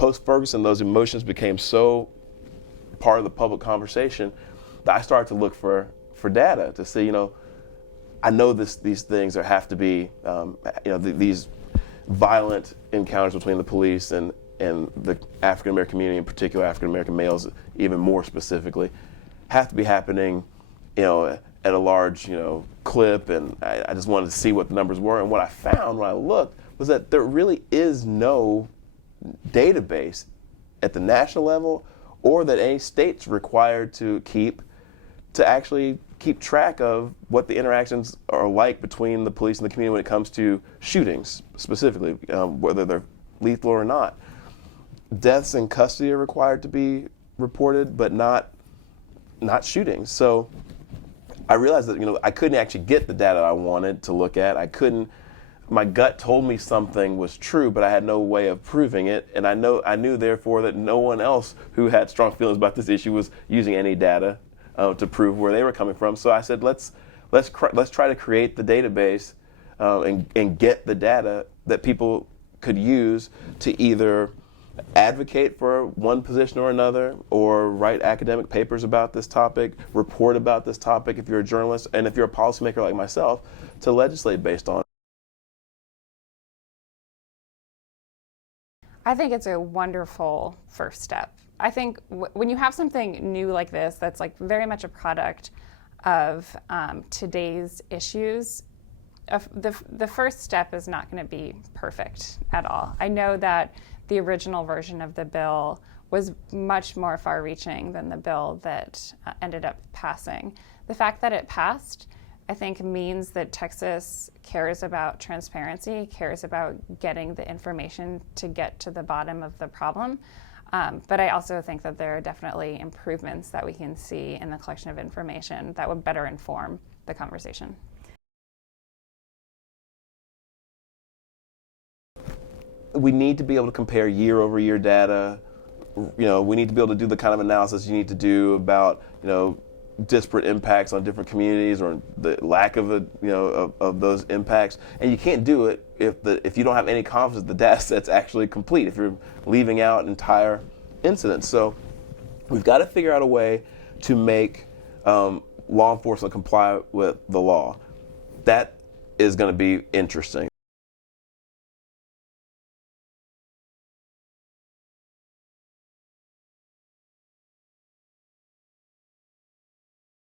post-Ferguson, those emotions became so part of the public conversation that I started to look for data to see, I know these things have to be, these violent encounters between the police and the African American community, in particular African American males, even more specifically, have to be happening, at a large, clip. And I just wanted to see what the numbers were. And what I found when I looked was that there really is no database at the national level, or that any state's required to actually keep track of what the interactions are like between the police and the community when it comes to shootings, specifically, whether they're lethal or not. Deaths in custody are required to be reported, but not shootings. So I realized that I couldn't actually get the data I wanted to look at. My gut told me something was true, but I had no way of proving it, and I knew therefore that no one else who had strong feelings about this issue was using any data to prove where they were coming from. So I said, let's try to create the database and get the data that people could use to either advocate for one position or another, or write academic papers about this topic, report about this topic if you're a journalist, and if you're a policymaker like myself, to legislate based on. I think it's a wonderful first step. I think when you have something new like this, that's like very much a product of today's issues, the first step is not going to be perfect at all. I know that the original version of the bill was much more far-reaching than the bill that ended up passing. The fact that it passed, I think, means that Texas cares about transparency, cares about getting the information to get to the bottom of the problem. But I also think that there are definitely improvements that we can see in the collection of information that would better inform the conversation. We need to be able to compare year-over-year data. We need to be able to do the kind of analysis you need to do about, disparate impacts on different communities, or the lack of of those impacts. And you can't do it if you don't have any confidence that the data set's actually complete, if you're leaving out entire incidents. So we've got to figure out a way to make law enforcement comply with the law. That is going to be interesting.